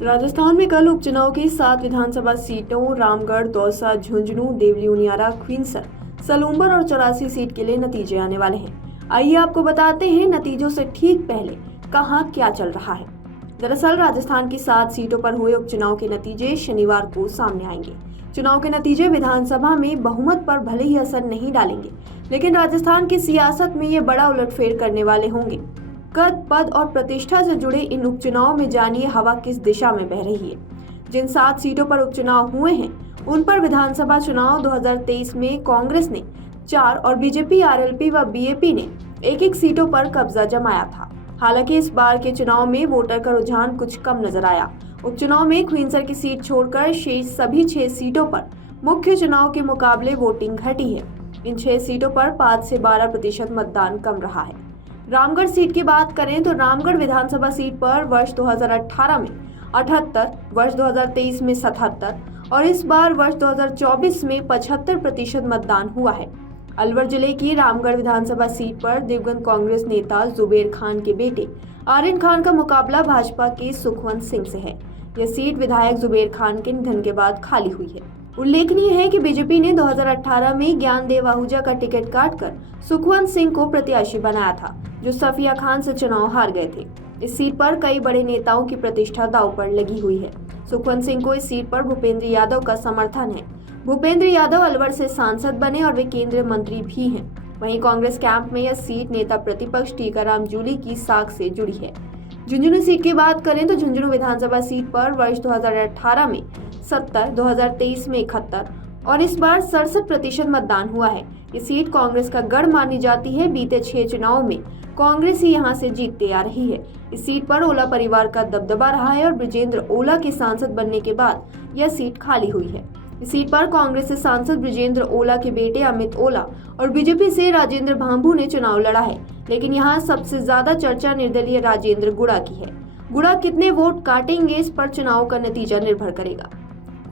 राजस्थान में कल उपचुनाव की 7 विधानसभा सीटों रामगढ़, दौसा, झुंझुनू, देवली उनियारा, खींवसर, सलूंबर और 84 सीट के लिए नतीजे आने वाले हैं। आइए आपको बताते हैं नतीजों से ठीक पहले कहां क्या चल रहा है। दरअसल राजस्थान की 7 सीटों पर हुए उपचुनाव के नतीजे शनिवार को सामने आएंगे। चुनाव के नतीजे विधानसभा में बहुमत पर भले ही असर नहीं डालेंगे, लेकिन राजस्थान की सियासत में ये बड़ा उलटफेर करने वाले होंगे। कद, पद और प्रतिष्ठा से जुड़े इन उपचुनाव में जानिए हवा किस दिशा में बह रही है। जिन 7 सीटों पर उपचुनाव हुए हैं, उन पर विधानसभा चुनाव 2023 में कांग्रेस ने 4 और बीजेपी, आरएलपी व बीएपी ने एक सीटों पर कब्जा जमाया था। हालांकि इस बार के चुनाव में वोटर का रुझान कुछ कम नजर आया। उपचुनाव में खींवसर की सीट छोड़कर शेष सभी 6 सीटों पर मुख्य चुनाव के मुकाबले वोटिंग घटी है। इन 6 सीटों पर 5 से 12% मतदान कम रहा है। रामगढ़ सीट की बात करें तो रामगढ़ विधानसभा सीट पर वर्ष 2018 में 78, वर्ष 2023 में 77 और इस बार वर्ष 2024 में 75% मतदान हुआ है। अलवर जिले की रामगढ़ विधानसभा सीट पर दिवंगत कांग्रेस नेता जुबेर खान के बेटे आर्यन खान का मुकाबला भाजपा के सुखवंत सिंह से है। यह सीट विधायक जुबेर खान के निधन के बाद खाली हुई है। उल्लेखनीय है कि बीजेपी ने 2018 में ज्ञानदेव आहूजा का टिकट काटकर सुखवंत सिंह को प्रत्याशी बनाया था, जो सफिया खान से चुनाव हार गए थे। इस सीट पर कई बड़े नेताओं की प्रतिष्ठा दांव पर लगी हुई है। सुखवंत सिंह को इस सीट पर भूपेंद्र यादव का समर्थन है। भूपेंद्र यादव अलवर से सांसद बने और वे केंद्रीय मंत्री भी हैं। वहीं कांग्रेस कैंप में यह सीट नेता प्रतिपक्ष टीकाराम जूली की साख से जुड़ी है। झुंझुनू सीट की बात करें तो झुंझुनू विधानसभा सीट पर वर्ष 2018 में 70, 2023 में 71 और इस बार 67% मतदान हुआ है। ये सीट कांग्रेस का गढ़ मानी जाती है। बीते 6 चुनावों में कांग्रेस ही यहां से जीतते आ रही है। इस सीट पर ओला परिवार का दबदबा रहा है और ब्रिजेंद्र ओला के सांसद बनने के बाद यह सीट खाली हुई है। इस सीट पर कांग्रेस से सांसद ब्रिजेंद्र ओला के बेटे अमित ओला और बीजेपी से राजेंद्र भांभू ने चुनाव लड़ा है, लेकिन यहाँ सबसे ज्यादा चर्चा निर्दलीय राजेंद्र गुड़ा की है। गुड़ा कितने वोट काटेंगे, इस पर चुनाव का नतीजा निर्भर करेगा।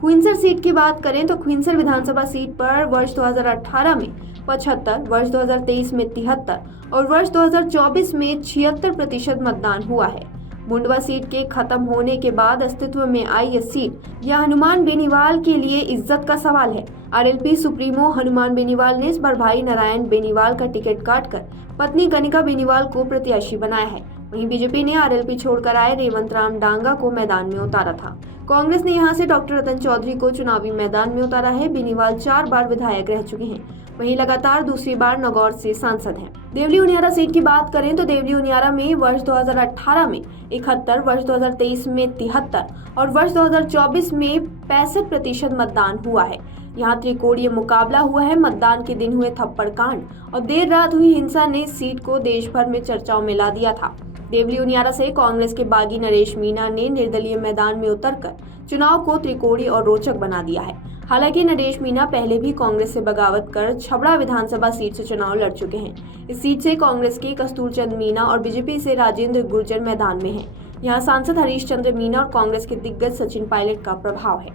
खींवसर सीट की बात करें तो खींवसर विधानसभा सीट पर वर्ष 2018 में 75, वर्ष 2023 में 73 और वर्ष 2024 में 76% मतदान हुआ है। मुंडवा सीट के खत्म होने के बाद अस्तित्व में आई यह सीट यह हनुमान बेनीवाल के लिए इज्जत का सवाल है। आरएलपी सुप्रीमो हनुमान बेनीवाल ने इस बार भाई नारायण बेनीवाल का टिकट काटकर पत्नी कनिका बेनीवाल को प्रत्याशी बनाया है। वहीं बीजेपी ने आरएलपी छोड़कर आए रेवंत राम डांगा को मैदान में उतारा था। कांग्रेस ने यहां से डॉक्टर रतन चौधरी को चुनावी मैदान में उतारा है। बेनीवाल 4 बार विधायक रह चुके हैं, वहीं लगातार दूसरी बार नागौर से सांसद हैं। देवली उनियारा सीट की बात करें तो देवली उनियारा में वर्ष 2018 में 71, वर्ष 2023 में 73 और वर्ष 2024 में 65% मतदान हुआ है। यहाँ त्रिकोणीय मुकाबला हुआ है। मतदान के दिन हुए थप्पड़ कांड और देर रात हुई हिंसा ने सीट को देश भर में चर्चाओं में ला दिया था। देवली उनियारा से कांग्रेस के बागी नरेश मीणा ने निर्दलीय मैदान में उतरकर चुनाव को त्रिकोणीय और रोचक बना दिया है। हालांकि नरेश मीणा पहले भी कांग्रेस से बगावत कर छबड़ा विधानसभा सीट से चुनाव लड़ चुके हैं। इस सीट से कांग्रेस के कस्तूरचंद मीणा और बीजेपी से राजेंद्र गुर्जर मैदान में हैं। यहाँ सांसद हरीश चंद्र मीणा और कांग्रेस के दिग्गज सचिन पायलट का प्रभाव है।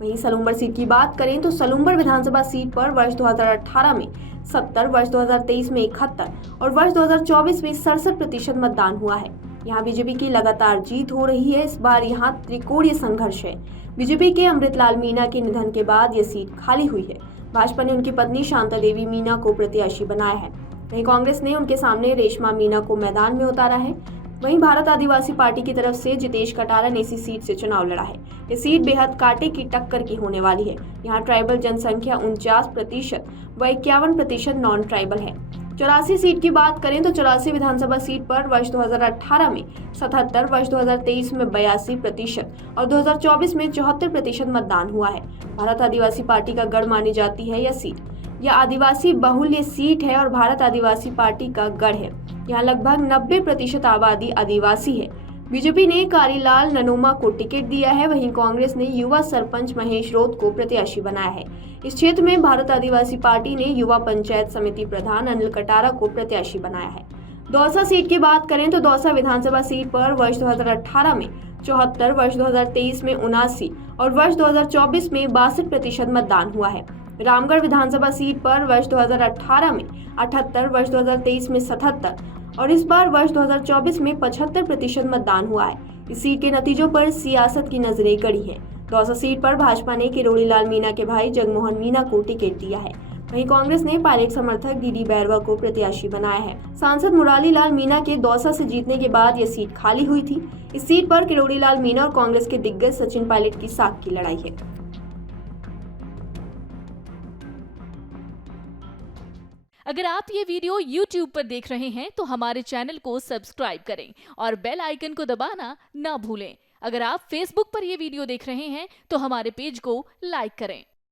वहीं सलूंबर सीट की बात करें तो सलूंबर विधानसभा सीट पर वर्ष 2018 में 70, वर्ष 2023 में 71 और वर्ष 2024 में 67% मतदान हुआ है। यहाँ बीजेपी की लगातार जीत हो रही है। इस बार यहाँ त्रिकोणीय संघर्ष है। बीजेपी के अमृतलाल मीणा के निधन के बाद यह सीट खाली हुई है। भाजपा ने उनकी पत्नी शांता देवी मीणा को प्रत्याशी बनाया है। वहीं कांग्रेस ने उनके सामने रेशमा मीणा को मैदान में उतारा है। वहीं भारत आदिवासी पार्टी की तरफ से जितेश कटारा ने इसी सीट से चुनाव लड़ा है। ये सीट बेहद कांटे की टक्कर की होने वाली है। यहाँ ट्राइबल जनसंख्या 49% व 51% नॉन ट्राइबल है। 84 सीट की बात करें तो 84 विधानसभा सीट पर वर्ष 2018 में 77, वर्ष 2023 में 82% और 2024 में 74% मतदान हुआ है। भारत आदिवासी पार्टी का गढ़ मानी जाती है यह सीट। यह आदिवासी बहुल्य सीट है और भारत आदिवासी पार्टी का गढ़ है। यहाँ लगभग 90% आबादी आदिवासी है। बीजेपी ने कारीलाल ननोमा को टिकट दिया है। वहीं कांग्रेस ने युवा सरपंच महेश रोत को प्रत्याशी बनाया है। इस क्षेत्र में भारत आदिवासी पार्टी ने युवा पंचायत समिति प्रधान अनिल कटारा को प्रत्याशी बनाया है। दौसा सीट की बात करें तो दौसा विधानसभा सीट पर वर्ष 2018 में 74, वर्ष 2023 में 79 और वर्ष 2024 में 62% मतदान हुआ है। रामगढ़ विधानसभा सीट पर वर्ष 2018 में 78, वर्ष 2023 में 77 और इस बार वर्ष 2024 में 75% मतदान हुआ है। इस सीट के नतीजों पर सियासत की नजरें गड़ी हैं। दौसा सीट पर भाजपा ने किरोड़ी लाल मीणा के भाई जगमोहन मीणा को टिकट दिया है। वहीं कांग्रेस ने पायलट समर्थक डीडी बैरवा को प्रत्याशी बनाया है। सांसद मुरारी लाल मीणा के दौसा से जीतने के बाद यह सीट खाली हुई थी। इस सीट पर किरोड़ी लाल मीणा और कांग्रेस के दिग्गज सचिन पायलट की साख की लड़ाई है। अगर आप ये वीडियो YouTube पर देख रहे हैं तो हमारे चैनल को सब्सक्राइब करें और बेल आइकन को दबाना ना भूलें। अगर आप Facebook पर ये वीडियो देख रहे हैं तो हमारे पेज को लाइक करें।